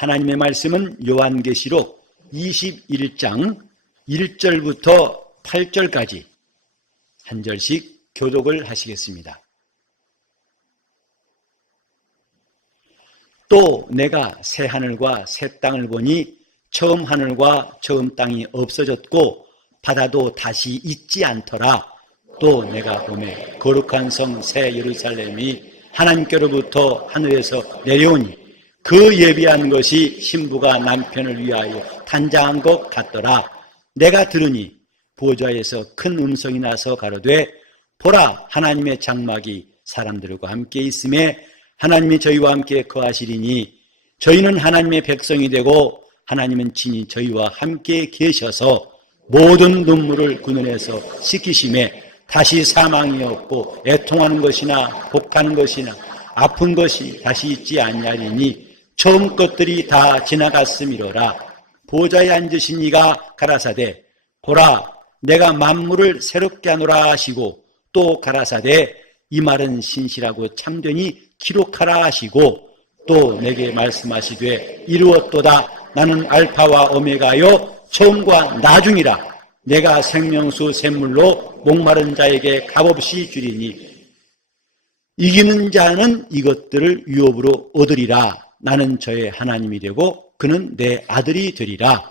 하나님의 말씀은 요한계시록 21장 1절부터 8절까지 한 절씩 교독을 하시겠습니다. 또 내가 새 하늘과 새 땅을 보니 처음 하늘과 처음 땅이 없어졌고 바다도 다시 있지 않더라. 또 내가 보매 거룩한 성 새 예루살렘이 하나님께로부터 하늘에서 내려오니 그 예비한 것이 신부가 남편을 위하여 단장한 것 같더라. 내가 들으니 보좌에서 큰 음성이 나서 가로되 보라 하나님의 장막이 사람들과 함께 있음에 하나님이 저희와 함께 거하시리니 저희는 하나님의 백성이 되고 하나님은 친히 저희와 함께 계셔서 모든 눈물을 그 눈에서 씻기심에 다시 사망이 없고 애통하는 것이나 곡하는 것이나 아픈 것이 다시 있지 아니하리니 처음 것들이 다 지나갔음이로라. 보좌에 앉으신 이가 가라사대 보라 내가 만물을 새롭게 하노라 하시고 또 가라사대 이 말은 신실하고 참되니 기록하라 하시고 또 내게 말씀하시되 이루었도다. 나는 알파와 오메가요 처음과 나중이라. 내가 생명수 샘물로 목마른 자에게 값없이 주리니 이기는 자는 이것들을 유업으로 얻으리라. 나는 저의 하나님이 되고 그는 내 아들이 되리라.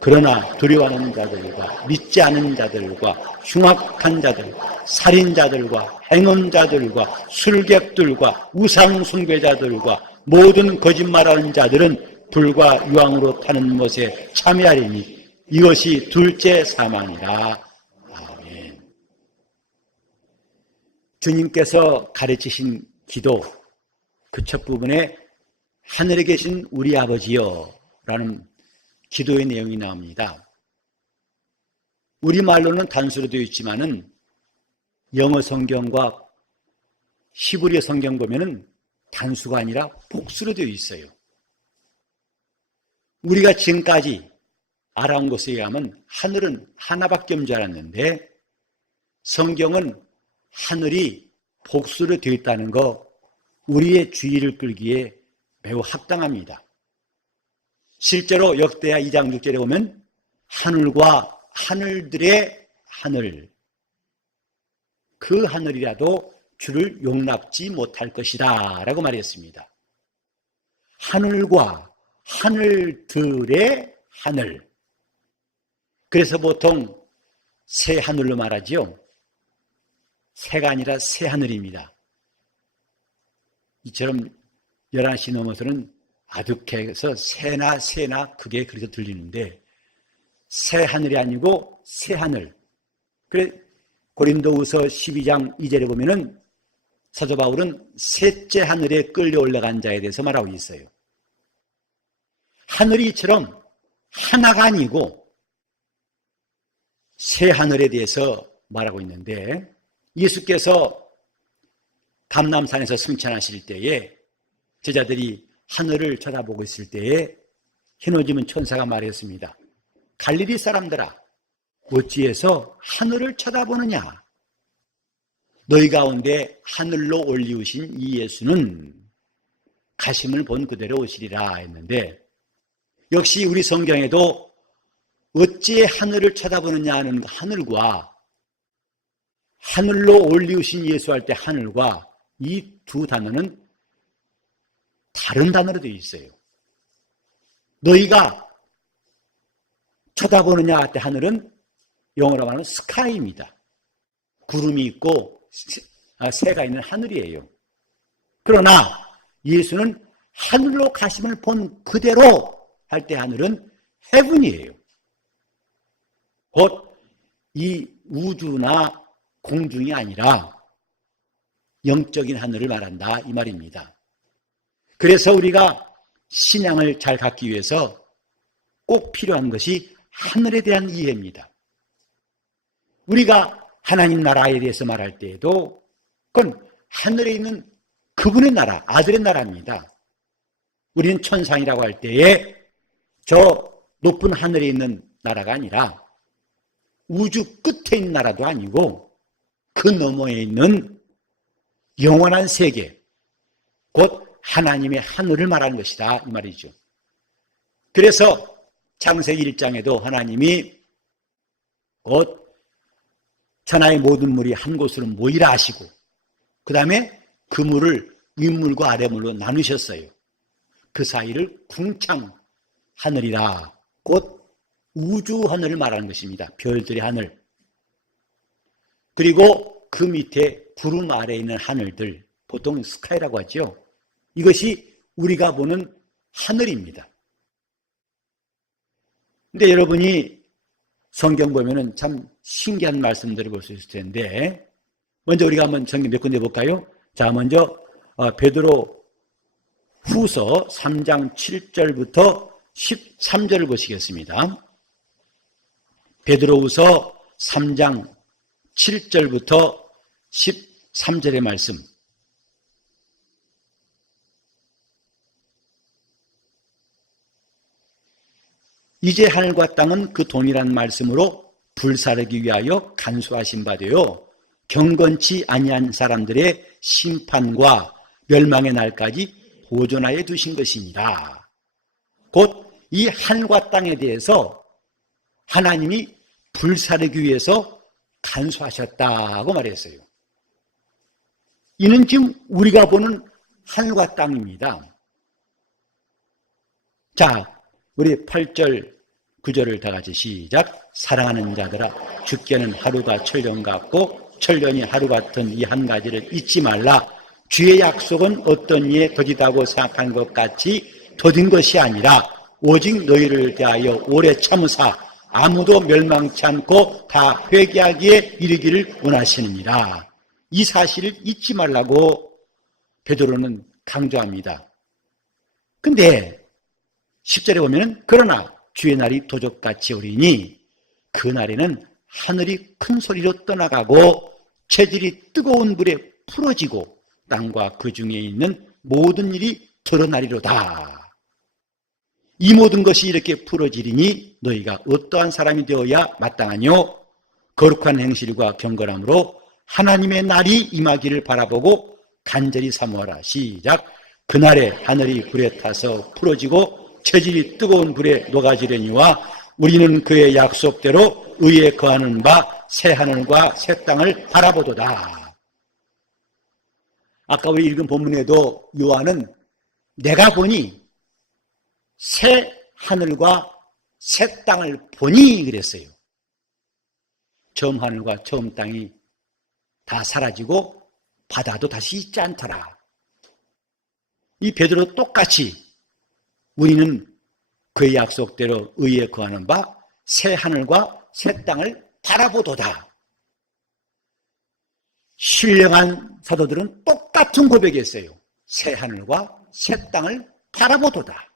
그러나 두려워하는 자들과 믿지 않은 자들과 흉악한 자들, 살인자들과 행음자들과 술객들과 우상 숭배자들과 모든 거짓말하는 자들은 불과 유황으로 타는 것에 참여하리니 이것이 둘째 사망이라. 아멘. 주님께서 가르치신 기도 그 첫 부분에 하늘에 계신 우리 아버지여 라는 기도의 내용이 나옵니다. 우리말로는 단수로 되어 있지만은 영어 성경과 히브리어 성경 보면은 단수가 아니라 복수로 되어 있어요. 우리가 지금까지 알아온 것에 의하면 하늘은 하나밖에 없는 줄 알았는데 성경은 하늘이 복수로 되어 있다는 거 우리의 주의를 끌기에 매우 합당합니다. 실제로 역대하 2장 6절에 보면 하늘과 하늘들의 하늘 그 하늘이라도 주를 용납지 못할 것이다 라고 말했습니다. 하늘과 하늘들의 하늘 그래서 보통 새 하늘로 말하지요. 새가 아니라 새 하늘입니다. 이처럼 11시 넘어서는 아득해서 새나 그게 그래서 들리는데 새 하늘이 아니고 새 하늘. 그래 고린도후서 12장 2절에 보면은 사도 바울은 셋째 하늘에 끌려 올라간 자에 대해서 말하고 있어요. 하늘이 이처럼 하나가 아니고 새 하늘에 대해서 말하고 있는데 예수께서 감람산에서 승천하실 때에 제자들이 하늘을 쳐다보고 있을 때에 흰옷 입은 천사가 말했습니다. 갈릴리 사람들아 어찌해서 하늘을 쳐다보느냐? 너희 가운데 하늘로 올리우신 이 예수는 가심을 본 그대로 오시리라 했는데 역시 우리 성경에도 어찌 하늘을 쳐다보느냐 하는 하늘과 하늘로 올리우신 예수 할 때 하늘과 이 두 단어는 다른 단어로 되어 있어요. 너희가 쳐다보느냐 할 때 하늘은 영어로 말하면 스카이입니다. 구름이 있고 새가 있는 하늘이에요. 그러나 예수는 하늘로 가심을 본 그대로 할 때 하늘은 헤븐이에요. 곧 이 우주나 공중이 아니라 영적인 하늘을 말한다 이 말입니다. 그래서 우리가 신앙을 잘 갖기 위해서 꼭 필요한 것이 하늘에 대한 이해입니다. 우리가 하나님 나라에 대해서 말할 때에도 그건 하늘에 있는 그분의 나라, 아들의 나라입니다. 우리는 천상이라고 할 때에 저 높은 하늘에 있는 나라가 아니라 우주 끝에 있는 나라도 아니고 그 너머에 있는 영원한 세계, 곧 하나님의 하늘을 말하는 것이다 이 말이죠. 그래서 창세기 1장에도 하나님이 곧 천하의 모든 물이 한 곳으로 모이라 하시고 그 다음에 그 물을 윗물과 아래물로 나누셨어요. 그 사이를 궁창 하늘이라, 곧 우주 하늘을 말하는 것입니다. 별들의 하늘. 그리고 그 밑에 구름 아래에 있는 하늘들, 보통 스카이라고 하죠. 이것이 우리가 보는 하늘입니다. 근데 여러분이 성경 보면은 참 신기한 말씀들을 볼 수 있을 텐데, 먼저 우리가 한번 성경 몇 군데 볼까요? 자, 먼저 베드로 후서 3장 7절부터 13절을 보시겠습니다. 베드로 후서 3장 7절부터 13절의 말씀. 이제 하늘과 땅은 그 동일한 말씀으로 불사르기 위하여 간수하신 바 되어 경건치 아니한 사람들의 심판과 멸망의 날까지 보존하여 두신 것입니다. 곧 이 하늘과 땅에 대해서 하나님이 불사르기 위해서 간수하셨다고 말했어요. 이는 지금 우리가 보는 하늘과 땅입니다. 자, 우리 8절, 9절을 다 같이 시작. 사랑하는 자들아, 죽게는 하루가 천년 같고 천년이 하루 같은 이 한 가지를 잊지 말라. 주의 약속은 어떤 이에 더디다고 생각한 것 같이 더딘 것이 아니라 오직 너희를 대하여 오래 참으사 아무도 멸망치 않고 다 회개하기에 이르기를 원하시느니라. 이 사실을 잊지 말라고 베드로는 강조합니다. 근데 10절에 보면은 그러나 주의 날이 도적같이 오리니 그 날에는 하늘이 큰 소리로 떠나가고 체질이 뜨거운 불에 풀어지고 땅과 그 중에 있는 모든 일이 드러나리로다. 이 모든 것이 이렇게 풀어지리니 너희가 어떠한 사람이 되어야 마땅하뇨? 거룩한 행실과 경건함으로 하나님의 날이 임하기를 바라보고 간절히 사모하라. 시작. 그날에 하늘이 불에 타서 풀어지고 체질이 뜨거운 불에 녹아지려니와 우리는 그의 약속대로 의에 거하는 바 새 하늘과 새 땅을 바라보도다. 아까 우리 읽은 본문에도 요한은 내가 보니 새 하늘과 새 땅을 보니 그랬어요. 처음 하늘과 처음 땅이 다 사라지고 바다도 다시 있지 않더라. 이 베드로 똑같이 우리는 그의 약속대로 의에 거하는 바 새 하늘과 새 땅을 바라보도다. 신령한 사도들은 똑같은 고백이었어요. 새 하늘과 새 땅을 바라보도다.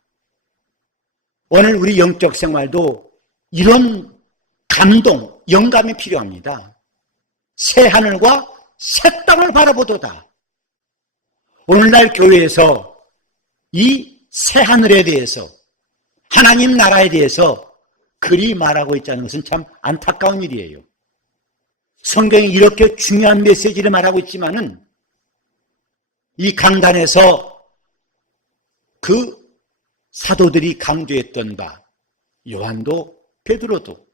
오늘 우리 영적 생활도 이런 감동, 영감이 필요합니다. 새 하늘과 새 땅을 바라보도다. 오늘날 교회에서 이 새 하늘에 대해서, 하나님 나라에 대해서 그리 말하고 있다는 것은 참 안타까운 일이에요. 성경이 이렇게 중요한 메시지를 말하고 있지만은 이 강단에서 그 사도들이 강조했던 바, 요한도 베드로도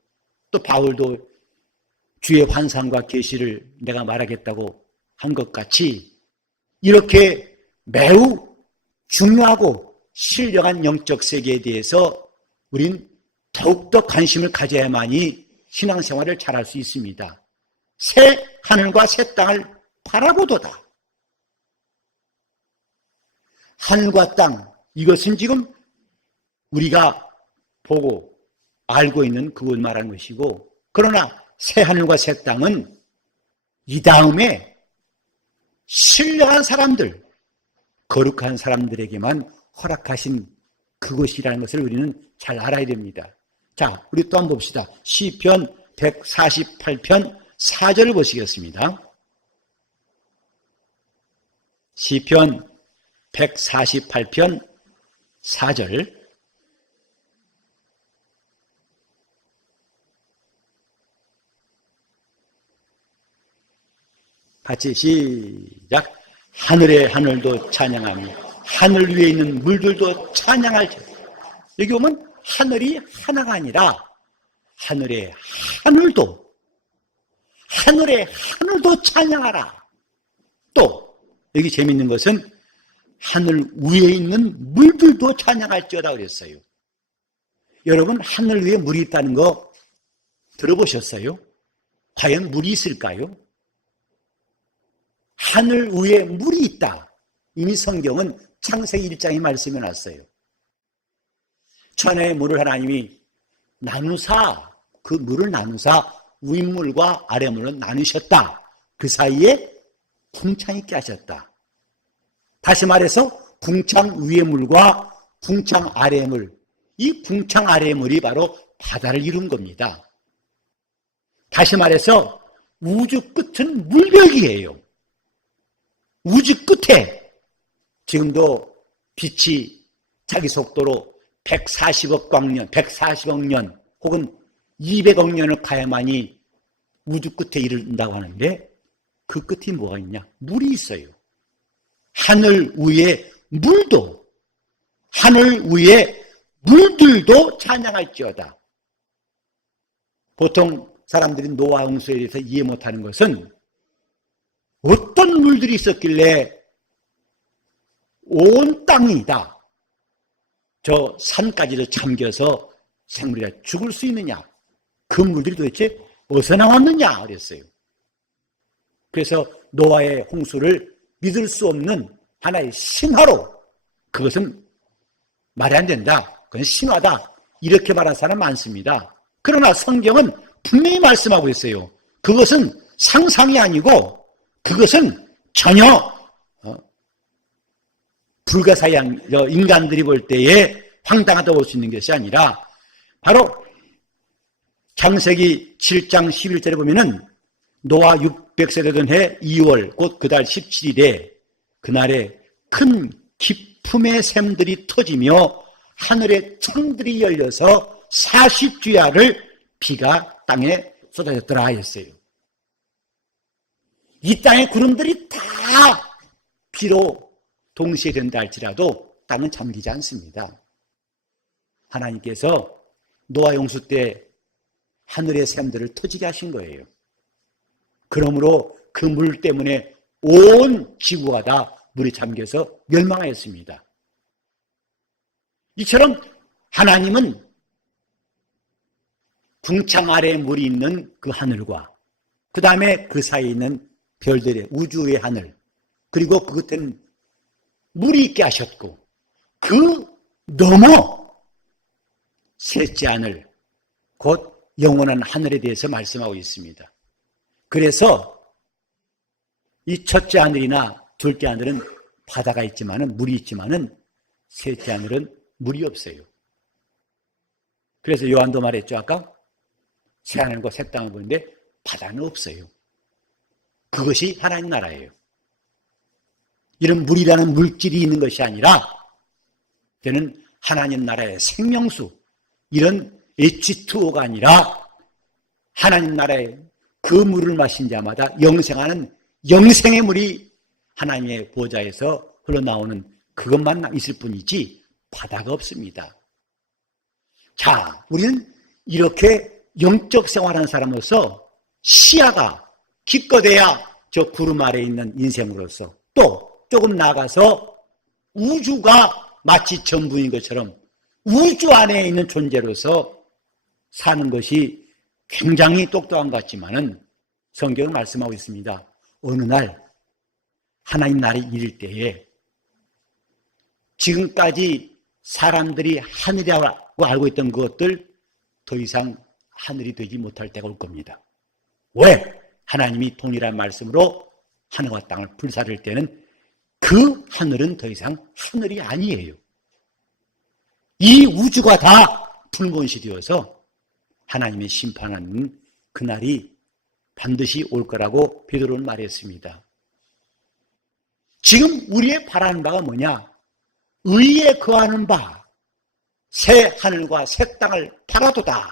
또 바울도 주의 환상과 계시를 내가 말하겠다고 한 것 같이 이렇게 매우 중요하고 신령한 영적 세계에 대해서 우린 더욱더 관심을 가져야만이 신앙생활을 잘할 수 있습니다. 새 하늘과 새 땅을 바라보도다. 하늘과 땅, 이것은 지금 우리가 보고 알고 있는 그걸 말하는 것이고, 그러나 새 하늘과 새 땅은 이 다음에 신령한 사람들, 거룩한 사람들에게만 허락하신 그것이라는 것을 우리는 잘 알아야 됩니다. 자, 우리 또 한번 봅시다. 시편 148편 4절을 보시겠습니다. 시편 148편 4절. 같이 시작. 하늘의 하늘도 찬양하며 하늘 위에 있는 물들도 찬양할지. 여기 보면 하늘이 하나가 아니라 하늘의 하늘도 찬양하라. 또 여기 재밌는 것은 하늘 위에 있는 물들도 찬양할지어다 그랬어요. 여러분, 하늘 위에 물이 있다는 거 들어보셨어요? 과연 물이 있을까요? 하늘 위에 물이 있다. 이미 성경은 창세기 1장에 말씀해 놨어요. 천하의 물을 하나님이 나누사, 그 물을 나누사 윗물과 아랫물을 나누셨다. 그 사이에 궁창 있게 하셨다. 다시 말해서 궁창 위의 물과 궁창 아래의 물, 이 궁창 아래의 물이 바로 바다를 이룬 겁니다. 다시 말해서 우주 끝은 물벽이에요. 우주 끝에 지금도 빛이 자기 속도로 140억 년 혹은 200억 년을 가야만이 우주 끝에 이른다고 하는데 그 끝이 뭐가 있냐? 물이 있어요. 하늘 위에 물도, 하늘 위에 물들도 찬양할지어다. 보통 사람들이 노아 홍수에 대해서 이해 못하는 것은 어떤 물들이 있었길래 온 땅이다, 저 산까지도 잠겨서 생물이 다 죽을 수 있느냐, 그 물들이 도대체 어디서 나왔느냐 그랬어요. 그래서 노아의 홍수를 믿을 수 없는 하나의 신화로, 그것은 말이 안 된다, 그건 신화다, 이렇게 말하는 사람 많습니다. 그러나 성경은 분명히 말씀하고 있어요. 그것은 상상이 아니고 그것은 전혀 불가사의한 인간들이 볼 때에 황당하다고 볼 수 있는 것이 아니라 바로 창세기 7장 11절에 보면은 노아 600세 되던 해 2월 곧 그 달 17일에 그날에 큰 기품의 샘들이 터지며 하늘의 창들이 열려서 40주야를 비가 땅에 쏟아졌더라 했어요. 이 땅의 구름들이 다 비로 동시에 된다 할지라도 땅은 잠기지 않습니다. 하나님께서 노아 용수 때 하늘의 샘들을 터지게 하신 거예요. 그러므로 그 물 때문에 온 지구가 다 물에 잠겨서 멸망하였습니다. 이처럼 하나님은 궁창 아래에 물이 있는 그 하늘과 그 다음에 그 사이에 있는 별들의 우주의 하늘, 그리고 그 끝에는 물이 있게 하셨고 그 넘어 셋째 하늘, 곧 영원한 하늘에 대해서 말씀하고 있습니다. 그래서 이 첫째 하늘이나 둘째 하늘은 바다가 있지만은, 물이 있지만은 셋째 하늘은 물이 없어요. 그래서 요한도 말했죠. 아까 새 하늘과 새 땅을 보는데 바다는 없어요. 그것이 하나님 나라예요. 이런 물이라는 물질이 있는 것이 아니라 저는 하나님 나라의 생명수, 이런 H2O가 아니라 하나님 나라의 그 물을 마신 자마다 영생하는 영생의 물이 하나님의 보좌에서 흘러나오는 그것만 있을 뿐이지 바다가 없습니다. 자, 우리는 이렇게 영적 생활하는 사람으로서 시야가 기껏해야 저 구름 아래에 있는 인생으로서, 또 조금 나가서 우주가 마치 전부인 것처럼 우주 안에 있는 존재로서 사는 것이 굉장히 똑똑한 것 같지만은 성경은 말씀하고 있습니다. 어느 날 하나님 나라에 이를 때에 지금까지 사람들이 하늘이라고 알고 있던 그것들 더 이상 하늘이 되지 못할 때가 올 겁니다. 왜? 하나님이 동일한 말씀으로 하늘과 땅을 불사를 때는 그 하늘은 더 이상 하늘이 아니에요. 이 우주가 다 불문시 되어서 하나님의 심판하는 그날이 반드시 올 거라고 베드로는 말했습니다. 지금 우리의 바라는 바가 뭐냐? 의에 거하는 바, 새 하늘과 새 땅을 바라도다.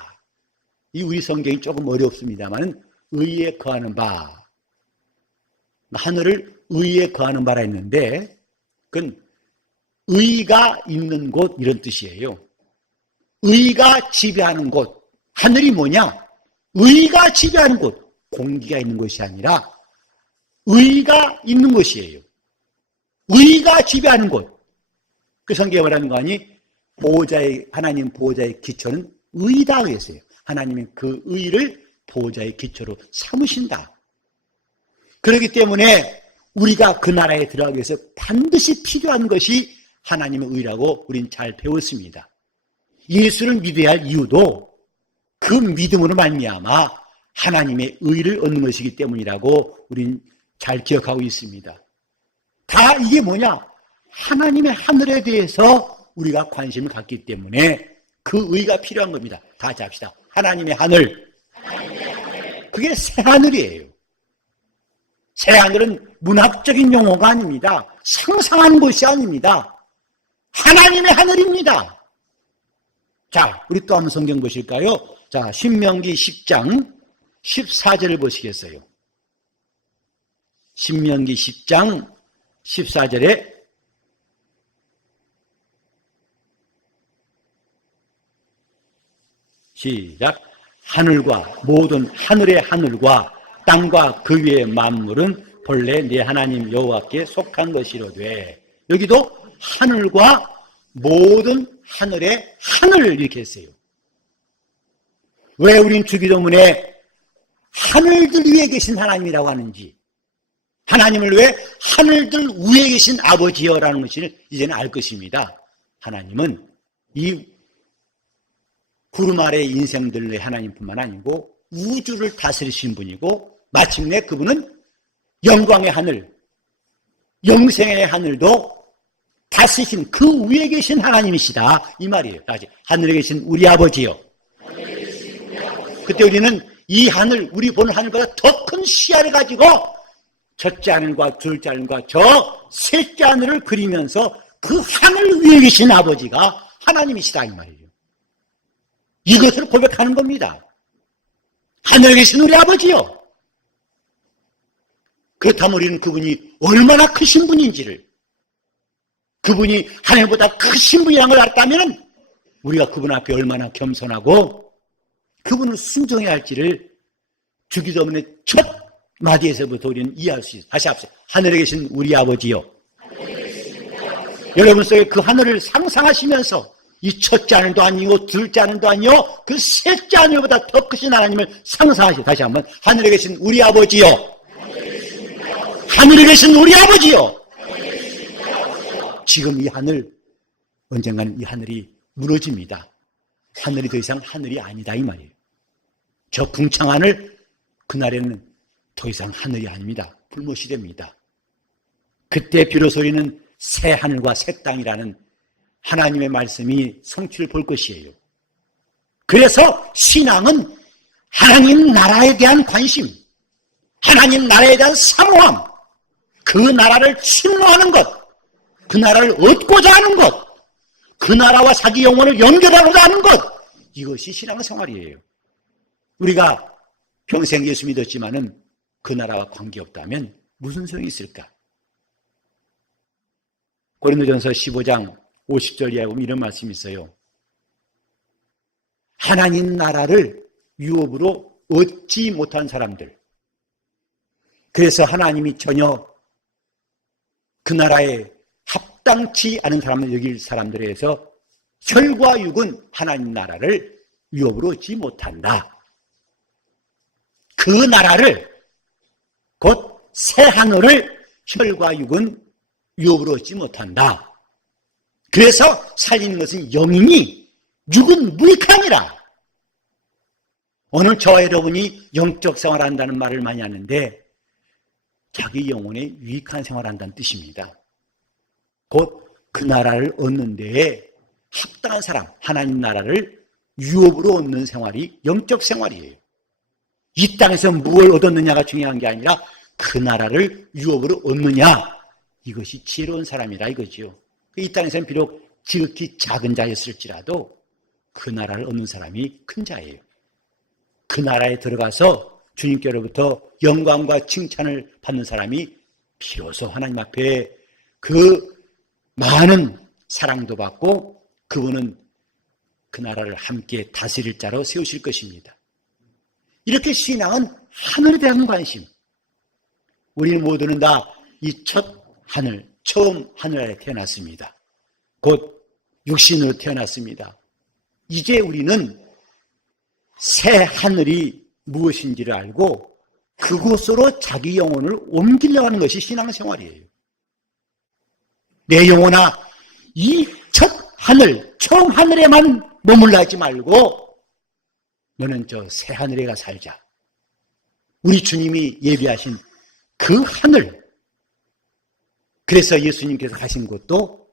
이 우리 성경이 조금 어렵습니다만 의에 거하는 바, 하늘을 의에 거하는 바라 했는데 그건 의가 있는 곳 이런 뜻이에요. 의가 지배하는 곳, 하늘이 뭐냐? 의가 지배하는 곳, 공기가 있는 것이 아니라 의가 있는 것이에요. 의가 지배하는 곳. 그 성경에 말하는 거 아니? 하나님 보호자의 기초는 의다 그랬어요. 하나님은 그 의를 보호자의 기초로 삼으신다. 그렇기 때문에 우리가 그 나라에 들어가기 위해서 반드시 필요한 것이 하나님의 의라고 우린 잘 배웠습니다. 예수를 믿어야 할 이유도 그 믿음으로 말미암아 하나님의 의를 얻는 것이기 때문이라고 우린 잘 기억하고 있습니다. 다 이게 뭐냐? 하나님의 하늘에 대해서 우리가 관심을 갖기 때문에 그 의가 필요한 겁니다. 다 같이 합시다. 하나님의 하늘. 그게 새하늘이에요. 새하늘은 문학적인 용어가 아닙니다. 상상하는 것이 아닙니다. 하나님의 하늘입니다. 자, 우리 또 한번 성경 보실까요? 자, 신명기 10장 14절을 보시겠어요? 신명기 10장 14절에 시작. 하늘과 모든 하늘의 하늘과 땅과 그 위의 만물은 본래 네 하나님 여호와께 속한 것이로되. 여기도 하늘과 모든 하늘의 하늘 이렇게 했어요. 왜 우린 주기도문에 하늘들 위에 계신 하나님이라고 하는지, 하나님을 왜 하늘들 위에 계신 아버지여라는 것을 이제는 알 것입니다. 하나님은 이 구름 아래의 인생들의 하나님뿐만 아니고 우주를 다스리신 분이고, 마침내 그분은 영광의 하늘, 영생의 하늘도 다스리신 그 위에 계신 하나님이시다 이 말이에요. 다시 하늘에 계신 우리 아버지요. 그때 우리는 이 하늘, 우리 보는 하늘보다 더 큰 시야를 가지고 첫째 하늘과 둘째 하늘과 저 셋째 하늘을 그리면서 그 하늘 위에 계신 아버지가 하나님이시다 이 말이에요. 이것을 고백하는 겁니다. 하늘에 계신 우리 아버지요. 그렇다면 우리는 그분이 얼마나 크신 분인지를, 그분이 하늘보다 크신 분이라는 걸 알았다면 우리가 그분 앞에 얼마나 겸손하고 그분을 순종해야 할지를 주기도문의 첫 마디에서부터 우리는 이해할 수 있어요. 다시 합시다. 하늘에 계신 우리 아버지요. 여러분 속에 그 하늘을 상상하시면서 이 첫째 하늘도 아니고 둘째 하늘도 아니요 그 셋째 하늘보다 더 크신 하나님을 상상하시고, 다시 한번 하늘에 계신 우리 아버지요. 하늘에 계신 우리 아버지요. 지금 이 하늘, 언젠가는 이 하늘이 무너집니다. 하늘이 더 이상 하늘이 아니다 이 말이에요. 저 궁창 하늘, 그날에는 더 이상 하늘이 아닙니다. 불못이 됩니다. 그때 비로소 우리는 새 하늘과 새 땅이라는 하나님의 말씀이 성취를 볼 것이에요. 그래서 신앙은 하나님 나라에 대한 관심, 하나님 나라에 대한 사모함, 그 나라를 침노하는 것, 그 나라를 얻고자 하는 것, 그 나라와 자기 영혼을 연결하고자 하는 것, 이것이 신앙생활이에요. 우리가 평생 예수 믿었지만은 그 나라와 관계없다면 무슨 소용이 있을까? 고린도전서 15장 50절 이하에 보면 이런 말씀이 있어요. 하나님 나라를 유업으로 얻지 못한 사람들, 그래서 하나님이 전혀 그 나라에 합당치 않은 사람을 여길 사람들에 의해서 혈과 육은 하나님 나라를 유업으로 얻지 못한다. 그 나라를, 곧 새 하늘을 혈과 육은 유업으로 얻지 못한다. 그래서 살리는 것은 영이니 육은 무익하니라. 오늘 저와 여러분이 영적 생활한다는 말을 많이 하는데 자기 영혼에 유익한 생활한다는 뜻입니다. 곧 그 나라를 얻는 데에 합당한 사람, 하나님 나라를 유업으로 얻는 생활이 영적 생활이에요. 이 땅에서 무엇을 얻었느냐가 중요한 게 아니라 그 나라를 유업으로 얻느냐, 이것이 지혜로운 사람이라 이거지요. 이 땅에서는 비록 지극히 작은 자였을지라도 그 나라를 얻는 사람이 큰 자예요. 그 나라에 들어가서 주님께로부터 영광과 칭찬을 받는 사람이 비로소 하나님 앞에 그 많은 사랑도 받고 그분은 그 나라를 함께 다스릴 자로 세우실 것입니다. 이렇게 신앙은 하늘에 대한 관심. 우리 모두는 다 이 첫 하늘, 처음 하늘 아래 태어났습니다. 곧 육신으로 태어났습니다. 이제 우리는 새 하늘이 무엇인지를 알고 그곳으로 자기 영혼을 옮기려고 하는 것이 신앙생활이에요. 내 영혼아, 이 첫 하늘, 처음 하늘에만 머물러 하지 말고 너는 저 새 하늘에 가 살자. 우리 주님이 예비하신 그 하늘. 그래서 예수님께서 가신 곳도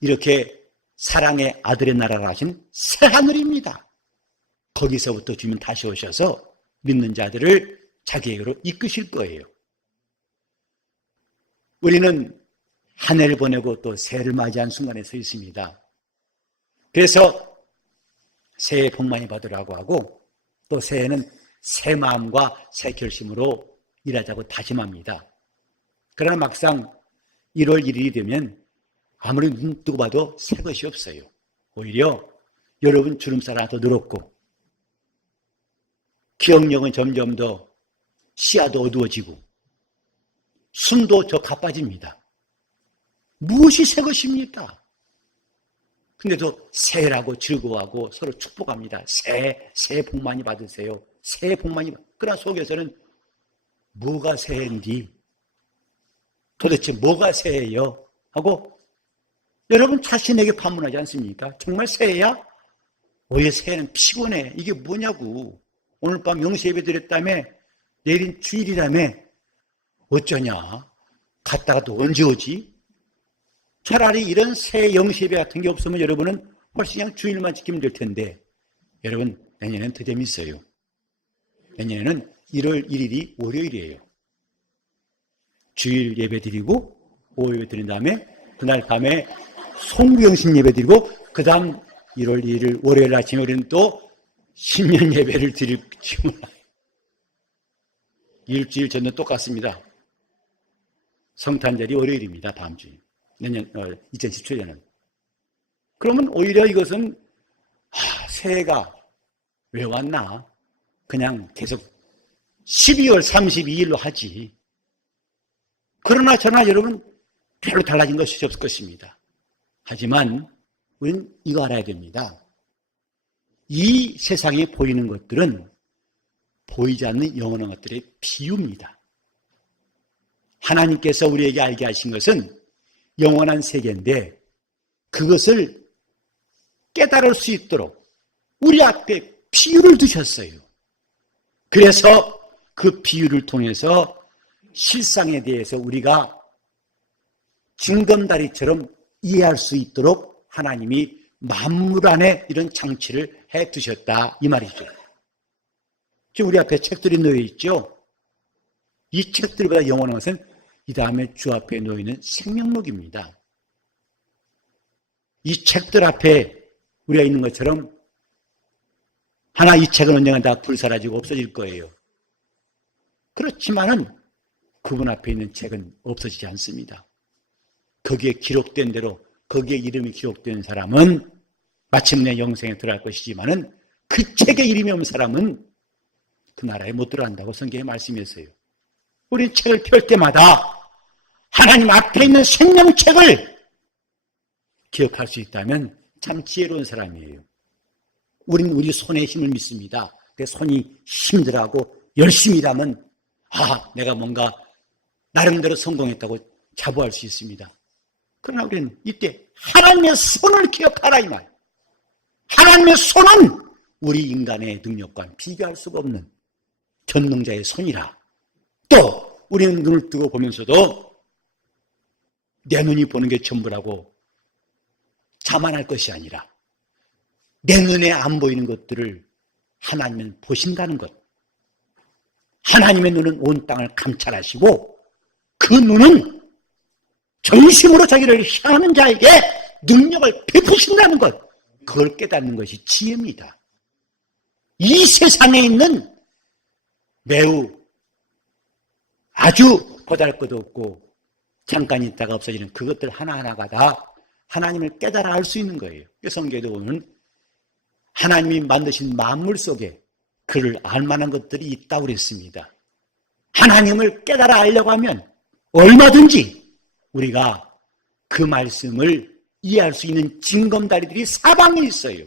이렇게 사랑의 아들의 나라라 하신 새 하늘입니다. 거기서부터 주님 다시 오셔서 믿는 자들을 자기에게로 이끄실 거예요. 우리는 한 해를 보내고 또 새해를 맞이한 순간에 서 있습니다. 그래서 새해 복 많이 받으라고 하고 또 새해는 새 마음과 새 결심으로 일하자고 다짐합니다. 그러나 막상 1월 1일이 되면 아무리 눈 뜨고 봐도 새 것이 없어요. 오히려 여러분 주름살 하나 더 늘었고 기억력은 점점 더 시야도 어두워지고 숨도 더 가빠집니다. 무엇이 새 것입니까? 근데도 새해라고 즐거워하고 서로 축복합니다. 새해 복 많이 받으세요. 새해 복 많이 받으세요. 그러나 속에서는 뭐가 새해인지 도대체 뭐가 새해요? 하고 여러분 자신에게 반문하지 않습니까? 정말 새해야? 왜 새해는 피곤해? 이게 뭐냐고. 오늘 밤 영세예배 드렸다며 내일은 주일이라며 어쩌냐? 갔다가 또 언제 오지? 차라리 이런 새 영세예배 같은 게 없으면 여러분은 훨씬 그냥 주일만 지키면 될 텐데 여러분 내년에는 더 재밌어요. 내년에는 1월 1일이 월요일이에요. 주일 예배 드리고 오후 예배 드린 다음에 그날 밤에 송구영신 예배 드리고 그 다음 1월 1일 월요일 아침에 우리는 또 신년 예배를 드릴지 몰라요. 일주일 전은 똑같습니다. 성탄절이 월요일입니다. 다음 주에. 내년 2017년은. 그러면 오히려 이것은 새해가 왜 왔나? 그냥 계속 12월 32일로 하지. 그러나 저나 여러분 별로 달라진 것이 없을 것입니다. 하지만 우리는 이거 알아야 됩니다. 이 세상에 보이는 것들은 보이지 않는 영원한 것들의 비유입니다. 하나님께서 우리에게 알게 하신 것은 영원한 세계인데 그것을 깨달을 수 있도록 우리 앞에 비유를 두셨어요. 그래서 그 비유를 통해서 실상에 대해서 우리가 징검다리처럼 이해할 수 있도록 하나님이 만물 안에 이런 장치를 해 두셨다 이 말이죠. 지금 우리 앞에 책들이 놓여 있죠. 이 책들보다 영원한 것은 이 다음에 주 앞에 놓여 있는 생명록입니다. 이 책들 앞에 우리가 있는 것처럼 하나 이 책은 언젠가 다 불사라지고 없어질 거예요. 그렇지만은 그분 앞에 있는 책은 없어지지 않습니다. 거기에 기록된 대로 거기에 이름이 기록된 사람은 마침내 영생에 들어갈 것이지만은 그 책에 이름이 없는 사람은 그 나라에 못 들어간다고 성경에 말씀했어요. 우리 책을 펼 때마다 하나님 앞에 있는 생명책을 기억할 수 있다면 참 지혜로운 사람이에요. 우리는 우리 손에 힘을 믿습니다. 그 손이 힘들하고 열심히 일하면 내가 뭔가 나름대로 성공했다고 자부할 수 있습니다. 그러나 우리는 이때 하나님의 손을 기억하라 이 말. 하나님의 손은 우리 인간의 능력과는 비교할 수가 없는 전능자의 손이라. 또 우리는 눈을 뜨고 보면서도 내 눈이 보는 게 전부라고 자만할 것이 아니라 내 눈에 안 보이는 것들을 하나님은 보신다는 것. 하나님의 눈은 온 땅을 감찰하시고 그 눈은 전심으로 자기를 향하는 자에게 능력을 베푸신다는 것. 그걸 깨닫는 것이 지혜입니다. 이 세상에 있는 매우 아주 보잘것없고 잠깐 있다가 없어지는 그것들 하나하나가 다 하나님을 깨달아 알 수 있는 거예요. 성경에도 보면 하나님이 만드신 만물 속에 그를 알만한 것들이 있다고 그랬습니다. 하나님을 깨달아 알려고 하면 얼마든지 우리가 그 말씀을 이해할 수 있는 징검다리들이 사방에 있어요.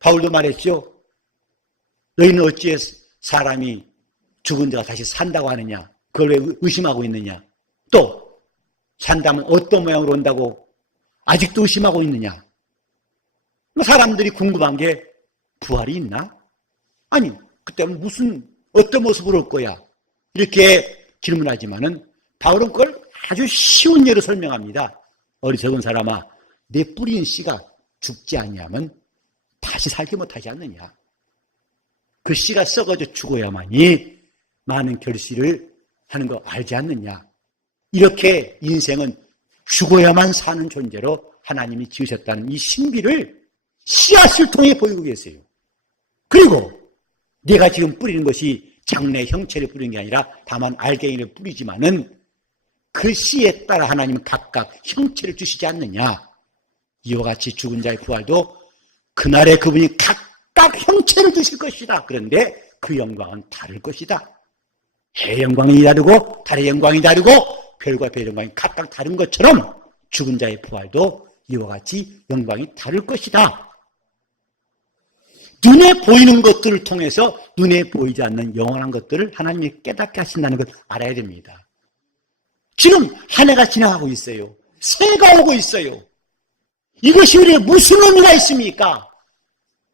바울도 말했죠. 너희는 어찌해 사람이 죽은 자가 다시 산다고 하느냐? 그걸 왜 의심하고 있느냐? 또 산다면 어떤 모양으로 온다고 아직도 의심하고 있느냐? 사람들이 궁금한 게 부활이 있나? 아니, 그때는 어떤 모습으로 올 거야? 이렇게 질문하지만은 바울은 그걸 아주 쉬운 예로 설명합니다. 어리석은 사람아, 내 뿌린 씨가 죽지 않냐면 다시 살지 못하지 않느냐? 그 씨가 썩어져 죽어야만이 많은 결실을 하는 거 알지 않느냐? 이렇게 인생은 죽어야만 사는 존재로 하나님이 지으셨다는 이 신비를 씨앗을 통해 보이고 계세요. 그리고 내가 지금 뿌리는 것이 장래 형체를 뿌리는 게 아니라 다만 알갱이를 뿌리지만은 그 씨에 따라 하나님은 각각 형체를 주시지 않느냐? 이와 같이 죽은 자의 부활도 그날에 그분이 각각 형체를 주실 것이다. 그런데 그 영광은 다를 것이다. 해의 영광이 다르고 달의 영광이 다르고 별과 별의 영광이 각각 다른 것처럼 죽은 자의 부활도 이와 같이 영광이 다를 것이다. 눈에 보이는 것들을 통해서 눈에 보이지 않는 영원한 것들을 하나님이 깨닫게 하신다는 걸 알아야 됩니다. 지금 한 해가 지나가고 있어요. 새해가 오고 있어요. 이것이 우리에 무슨 의미가 있습니까?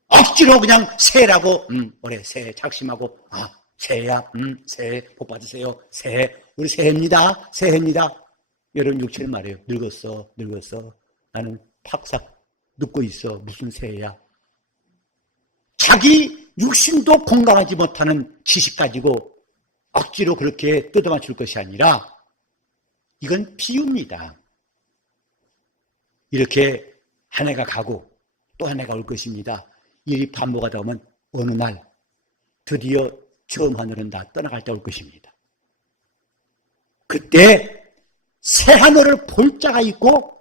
억지로 그냥 새해라고 올해 새해 작심하고 새해야 새해 복 받으세요. 새해 우리 새해입니다. 새해입니다. 여러분 육체를 말해요. 늙었어. 나는 팍삭 늙고 있어. 무슨 새해야. 자기 육신도 공감하지 못하는 지식 가지고 억지로 그렇게 뜯어맞출 것이 아니라 이건 비유입니다. 이렇게 한 해가 가고 또 한 해가 올 것입니다. 일이 반복하다 보면 어느 날 드디어 처음 하늘은 다 떠나갈 때 올 것입니다. 그때 새 하늘을 볼 자가 있고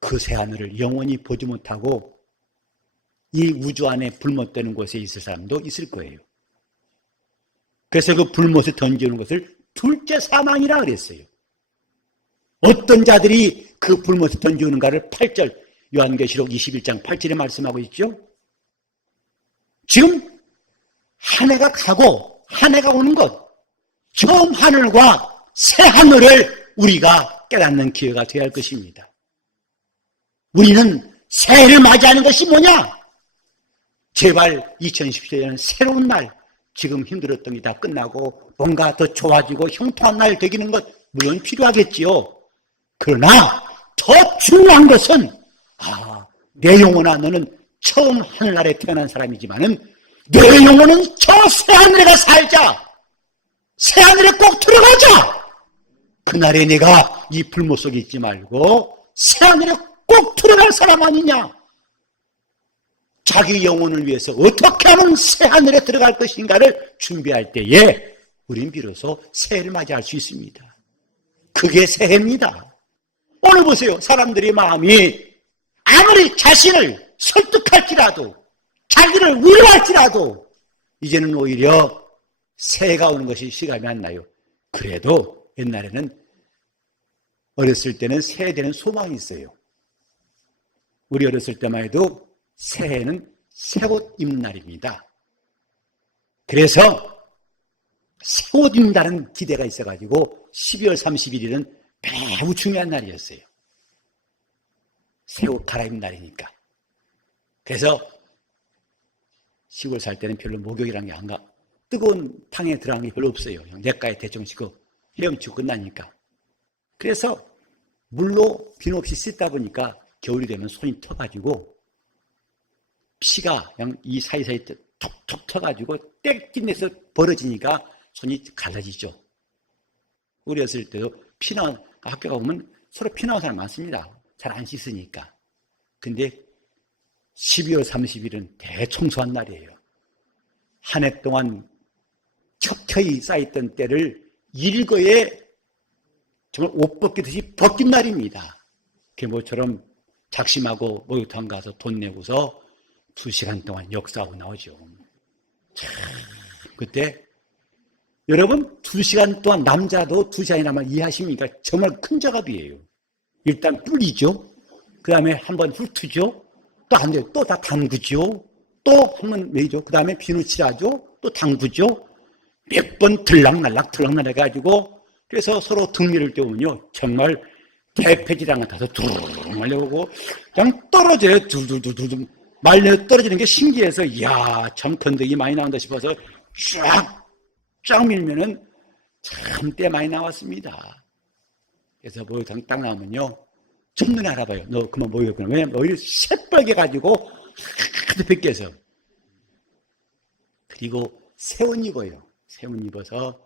그 새 하늘을 영원히 보지 못하고 이 우주 안에 불못되는 곳에 있을 사람도 있을 거예요. 그래서 그 불못에 던지는 것을 둘째 사망이라 그랬어요. 어떤 자들이 그 불못에 던지는가를 8절 요한계시록 21장 8절에 말씀하고 있죠. 지금 한 해가 가고 한 해가 오는 것, 처음 하늘과 새 하늘을 우리가 깨닫는 기회가 되어야 할 것입니다. 우리는 새해를 맞이하는 것이 뭐냐? 제발 2017년은 새로운 날, 지금 힘들었던 게 다 끝나고 뭔가 더 좋아지고 형통한 날 되기는 것 물론 필요하겠지요. 그러나 더 중요한 것은 내 영혼아 너는 처음 하늘날에 태어난 사람이지만은 내 영혼은 저 새하늘에 가 살자. 새하늘에 꼭 들어가자. 그날에 내가 이 불못 속에 있지 말고 새하늘에 꼭 들어갈 사람 아니냐. 자기 영혼을 위해서 어떻게 하면 새하늘에 들어갈 것인가를 준비할 때에 우린 비로소 새해를 맞이할 수 있습니다. 그게 새해입니다. 오늘 보세요. 사람들의 마음이 아무리 자신을 설득할지라도 자기를 위로할지라도 이제는 오히려 새해가 오는 것이 실감이 안 나요. 그래도 옛날에는 어렸을 때는 새해 되는 소망이 있어요. 우리 어렸을 때만 해도 새해는 새옷 입는 날입니다. 그래서 새옷 입는다는 기대가 있어가지고 12월 31일은 매우 중요한 날이었어요. 새옷 갈아입는 날이니까. 그래서 시골 살 때는 별로 목욕이라는 게 안 가. 뜨거운 탕에 들어가는 게 별로 없어요. 그냥 냇가에 대충 씻고 헤엄치고 끝나니까. 그래서 물로 비누 없이 씻다 보니까 겨울이 되면 손이 터가지고 피가 그냥 이 사이사이 톡톡 터가지고 떼낀 데서 벌어지니까 손이 갈라지죠. 우리 어렸을 때도 피나 학교 가보면 서로 피나는 사람 많습니다. 잘 안 씻으니까. 근데 12월 30일은 대청소한 날이에요. 한 해 동안 척혀이 쌓였던 때를 일거에 정말 옷 벗기듯이 벗긴 날입니다. 그게 모처럼 작심하고 목욕탕 가서 돈 내고서 2시간 동안 역사하고 나오죠. 참, 그때 여러분 2시간 동안 남자도 2시간이나만 이해하십니까? 정말 큰 작업이에요. 일단 뿌리죠. 그 다음에 한번 훑죠. 또 안 돼요. 또 다 담그죠. 또 한번 매죠. 그 다음에 비누칠하죠. 또 담그죠. 몇 번 들락날락 해가지고 그래서 서로 등미를 떼우면요. 정말 대패지랑 같아서 둥 말려오고 그냥 떨어져요. 두두두두 말려 떨어지는 게 신기해서 이야 참 건더기 많이 나온다 싶어서 쫙 밀면은 참 때 많이 나왔습니다. 그래서 목욕탕 딱 나오면요. 첫눈에 알아봐요. 너 그만 목욕했구나. 왜냐면 오히려 새빨개 가지고 하도 벗겨서. 그리고 새 옷 입어요. 새 옷 입어서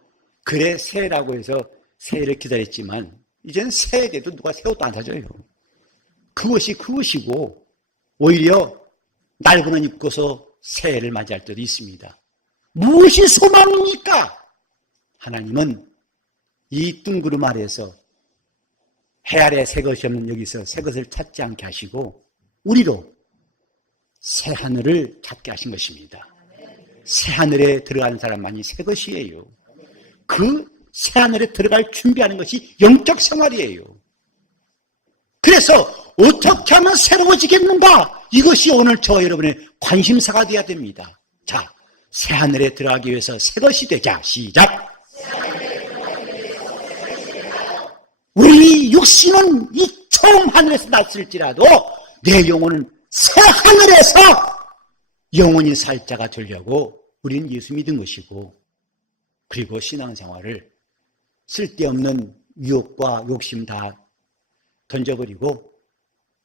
그래 새라고 해서 새를 기다렸지만 이제는 새에 대해도 누가 새 옷도 안 사줘요. 그것이 그것이고 오히려 낡은 옷 입고서 새해를 맞이할 때도 있습니다. 무엇이 소망입니까? 하나님은 이 뜬구름 아래에서 해 아래 새 것이 없는 여기서 새 것을 찾지 않게 하시고 우리로 새 하늘을 찾게 하신 것입니다. 새 하늘에 들어가는 사람만이 새 것이에요. 그 새 하늘에 들어갈 준비하는 것이 영적 생활이에요. 그래서 어떻게 하면 새로워지겠는가? 이것이 오늘 저와 여러분의 관심사가 되어야 됩니다. 자, 새 하늘에 들어가기 위해서 새 것이 되자. 시작! 우리 육신은 이 처음 하늘에서 났을지라도 내 영혼은 새 하늘에서 영원히 살 자가 되려고 우리는 예수 믿은 것이고 그리고 신앙생활을 쓸데없는 유혹과 욕심 다 던져버리고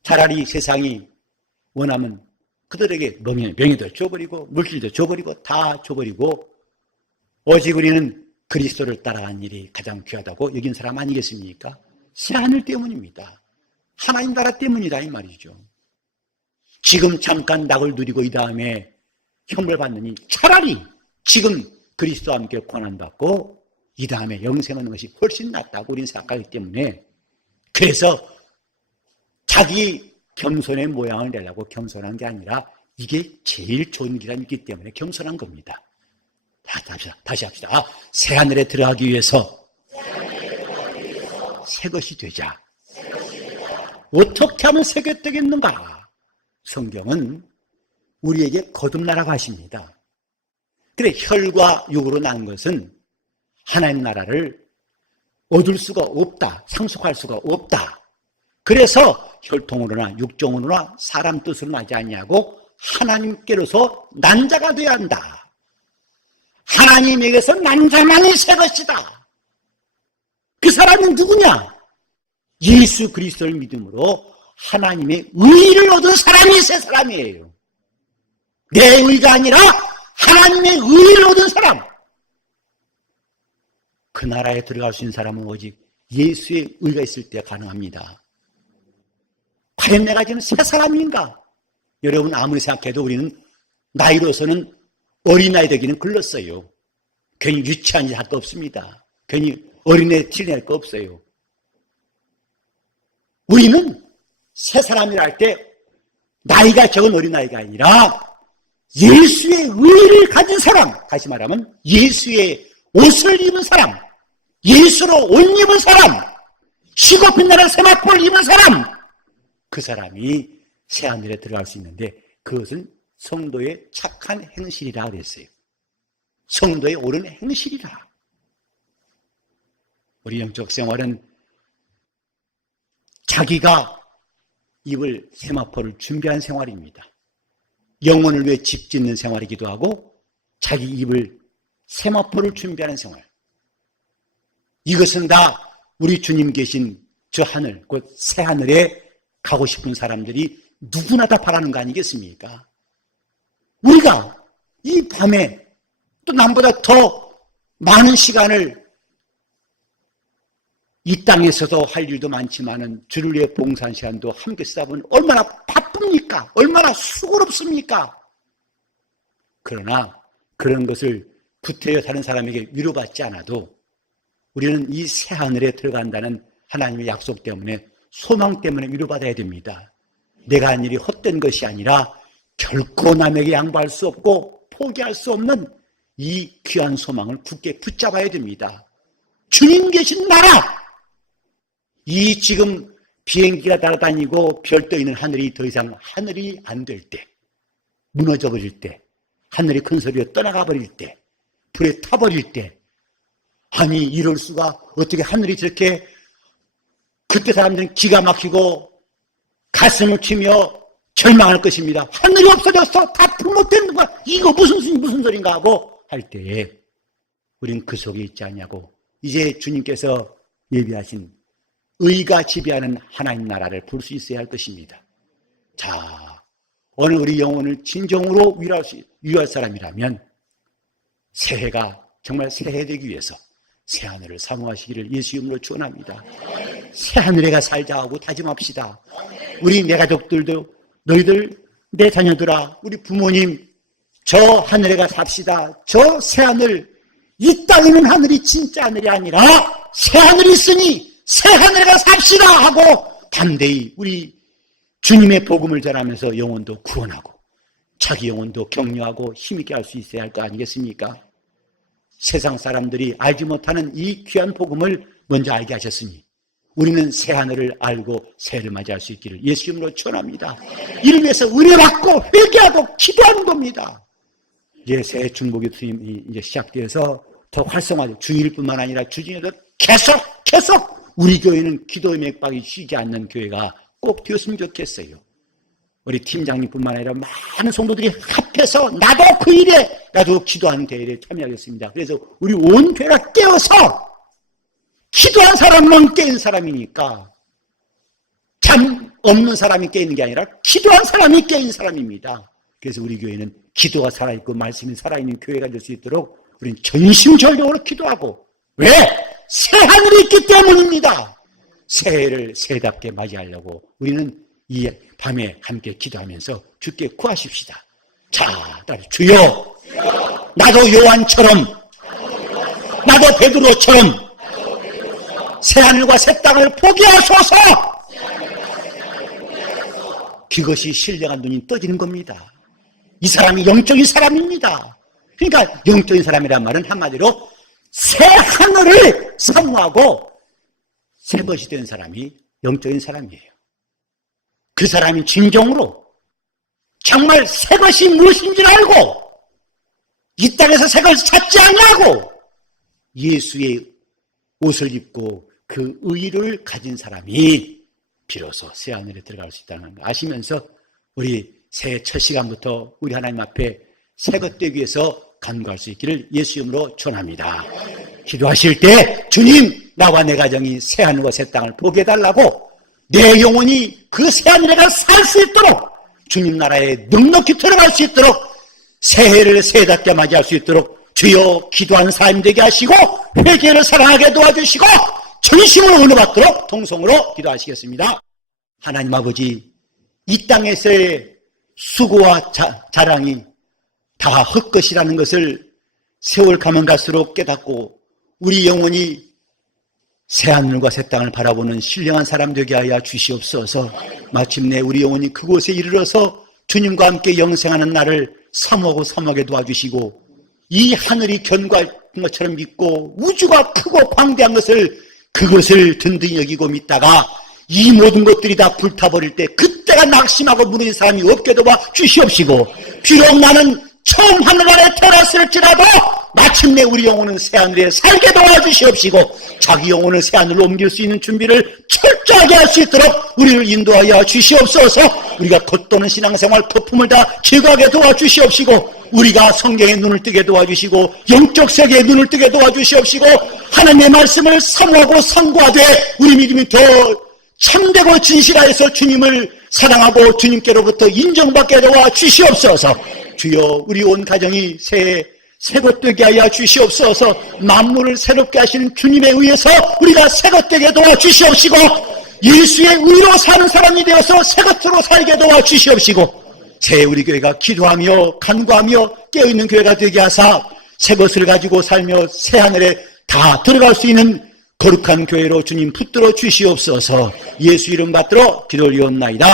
차라리 세상이 원하면 그들에게 명예도 줘버리고 물질도 줘버리고 다 줘버리고 오직 우리는 그리스도를 따라가는 일이 가장 귀하다고 여긴 사람 아니겠습니까? 새 하늘 때문입니다. 하나님 나라 때문이다 이 말이죠. 지금 잠깐 낙을 누리고 이 다음에 형벌 받느니 차라리 지금 그리스도와 함께 고난받고 이 다음에 영생 얻는 것이 훨씬 낫다고 우리는 생각하기 때문에 그래서 자기 겸손의 모양을 내려고 겸손한 게 아니라 이게 제일 좋은 길이 있기 때문에 겸손한 겁니다. 다시 합시다. 새 하늘에 들어가기 위해서 새 것이 되자. 어떻게 하면 새 것이 되겠는가? 성경은 우리에게 거듭나라고 하십니다. 그래 혈과 육으로 난 것은 하나님 나라를 얻을 수가 없다. 상속할 수가 없다. 그래서 혈통으로나 육종으로나 사람 뜻으로 나지 아니하고 하나님께로서 난 자가 되어야 한다. 하나님에게서 난 자만이 새 것이다. 그 사람은 누구냐? 예수 그리스도를 믿음으로 하나님의 의를 얻은 사람이 새 사람이에요. 내 의가 아니라 하나님의 의를 얻은 사람. 그 나라에 들어갈 수 있는 사람은 오직 예수의 의가 있을 때 가능합니다. 과연 내가 지금 새 사람인가? 여러분 아무리 생각해도 우리는 나이로서는 어린아이 되기는 글렀어요. 괜히 유치한 짓 할 거 없습니다. 괜히 어린애 티낼 거 없어요. 우리는 새 사람이라 할 때 나이가 적은 어린아이가 아니라 예수의 의를 가진 사람, 다시 말하면 예수의 옷을 입은 사람, 예수로 옷 입은 사람, 쉬고 빛나는 세마포를 입은 사람, 그 사람이 새하늘에 들어갈 수 있는데 그것은 성도의 착한 행실이라 그랬어요. 성도의 옳은 행실이라. 우리 영적 생활은 자기가 입을 세마포를 준비한 생활입니다. 영혼을 위해 집 짓는 생활이기도 하고 자기 입을 세마포를 준비하는 생활. 이것은 다 우리 주님 계신 저 하늘, 곧 새 하늘에 가고 싶은 사람들이 누구나 다 바라는 거 아니겠습니까? 우리가 이 밤에 또 남보다 더 많은 시간을 이 땅에서도 할 일도 많지만은 주를 위해 봉사한 시간도 함께 쓰다 보면 얼마나 바쁩니까? 얼마나 수고롭습니까? 그러나 그런 것을 구태여 사는 사람에게 위로받지 않아도 우리는 이 새 하늘에 들어간다는 하나님의 약속 때문에 소망 때문에 위로받아야 됩니다. 내가 한 일이 헛된 것이 아니라 결코 남에게 양보할 수 없고 포기할 수 없는 이 귀한 소망을 굳게 붙잡아야 됩니다. 주님 계신 나라! 이 지금 비행기가 날아다니고 별 떠 있는 하늘이 더 이상 하늘이 안 될 때, 무너져 버릴 때, 하늘이 큰 소리로 떠나가 버릴 때, 불에 타버릴 때, 아니 이럴 수가, 어떻게 하늘이 저렇게, 그때 사람들은 기가 막히고 가슴을 치며 절망할 것입니다. 하늘이 없어졌어, 다 불못되는 거야, 이거 무슨 소린가 하고 할 때에 우리는 그 속에 있지 않냐고, 이제 주님께서 예비하신 의가 지배하는 하나님 나라를 볼 수 있어야 할 것입니다. 자, 오늘 우리 영혼을 진정으로 위로할 사람이라면 새해가 정말 새해 되기 위해서 새하늘을 사모하시기를 예수 이름으로 축원합니다. 새하늘에가 살자 하고 다짐합시다. 우리 내 가족들도, 너희들, 내 자녀들아, 우리 부모님, 저 하늘에가 삽시다. 저 새하늘, 이 땅에 있는 하늘이 진짜 하늘이 아니라 새하늘이 있으니 새하늘에가 삽시다 하고 담대히 우리 주님의 복음을 전하면서 영혼도 구원하고 자기 영혼도 격려하고 힘있게 할 수 있어야 할 거 아니겠습니까? 세상 사람들이 알지 못하는 이 귀한 복음을 먼저 알게 하셨으니 우리는 새하늘을 알고 새해를 맞이할 수 있기를 예수 이름으로 축원합니다. 이를 위해서 은혜받고 회개하고 기도하는 겁니다. 이제 새해 중보기 투임이 이제 시작되어서 더 활성화되고 주일뿐만 아니라 주중에도 계속 우리 교회는 기도의 맥박이 쉬지 않는 교회가 꼭 되었으면 좋겠어요. 우리 팀장님뿐만 아니라 많은 성도들이 합해서 나도 그 일에 나도 기도하는 대회에 참여하겠습니다. 그래서 우리 온 교회가 깨어서 기도한 사람만 깨인 사람이니까 잠 없는 사람이 깨있는 게 아니라 기도한 사람이 깨인 사람입니다. 그래서 우리 교회는 기도가 살아있고 말씀이 살아있는 교회가 될 수 있도록 우리는 전심전력으로 기도하고, 왜? 새하늘이 있기 때문입니다. 새해를 새답게 맞이하려고 우리는 이 밤에 함께 기도하면서 주께 구하십시다. 자, 따라 주여, 나도 요한처럼, 나도 베드로처럼 새하늘과 새 땅을 포기하소서. 그것이 신령한 눈이 떠지는 겁니다. 이 사람이 영적인 사람입니다. 그러니까 영적인 사람이란 말은 한마디로 새 하늘을 사모하고 새 것이 된 사람이 영적인 사람이에요. 그 사람이 진정으로 정말 새 것이 무엇인지 알고 이 땅에서 새 것을 찾지 않냐고 예수의 옷을 입고 그 의를 가진 사람이 비로소 새 하늘에 들어갈 수 있다는 걸 아시면서 우리 새해 첫 시간부터 우리 하나님 앞에 새 것 되기 위해서 간구할 수 있기를 예수 이름으로 축원합니다. 기도하실 때 주님, 나와 내 가정이 새 하늘과 새 땅을 보게 해달라고, 내 영혼이 그 새 하늘에가 살 수 있도록, 주님 나라에 넉넉히 들어갈 수 있도록, 새해를 새해답게 맞이할 수 있도록 주여 기도하는 삶 되게 하시고 회개를 사랑하게 도와주시고 전심으로 은혜받도록 통성으로 기도하시겠습니다. 하나님 아버지, 이 땅에서의 수고와 자랑이 다 헛것이라는 것을 세월 가면 갈수록 깨닫고 우리 영혼이 새하늘과 새 땅을 바라보는 신령한 사람 되게 하여 주시옵소서. 마침내 우리 영혼이 그곳에 이르러서 주님과 함께 영생하는 날을 사모하게 도와주시고, 이 하늘이 견고한 것처럼 믿고 우주가 크고 광대한 그것을 든든히 여기고 믿다가 이 모든 것들이 다 불타버릴 때 그때가 낙심하고 무너진 사람이 없게 도와 주시옵시고, 비록 나는 처음 하늘 아래 태어났을지라도 마침내 우리 영혼은 새하늘에 살게 도와주시옵시고 자기 영혼을 새하늘로 옮길 수 있는 준비를 철저하게 할 수 있도록 우리를 인도하여 주시옵소서. 우리가 겉도는 신앙생활 거품을 다 제거하게 도와주시옵시고, 우리가 성경에 눈을 뜨게 도와주시고 영적 세계에 눈을 뜨게 도와주시옵시고, 하나님의 말씀을 사모하고 선고하되 우리 믿음이 더 참되고 진실하여서 주님을 사랑하고 주님께로부터 인정받게 도와주시옵소서. 주여, 우리 온 가정이 새것 되게 하여 주시옵소서. 만물을 새롭게 하시는 주님에 의해서 우리가 새것 되게 도와주시옵시고, 예수의 의로 사는 사람이 되어서 새것으로 살게 도와주시옵시고, 새해 우리 교회가 기도하며 간구하며 깨어있는 교회가 되게 하사 새것을 가지고 살며 새하늘에 다 들어갈 수 있는 거룩한 교회로 주님 붙들어 주시옵소서. 예수 이름 받들어 기도 올리옵나이다.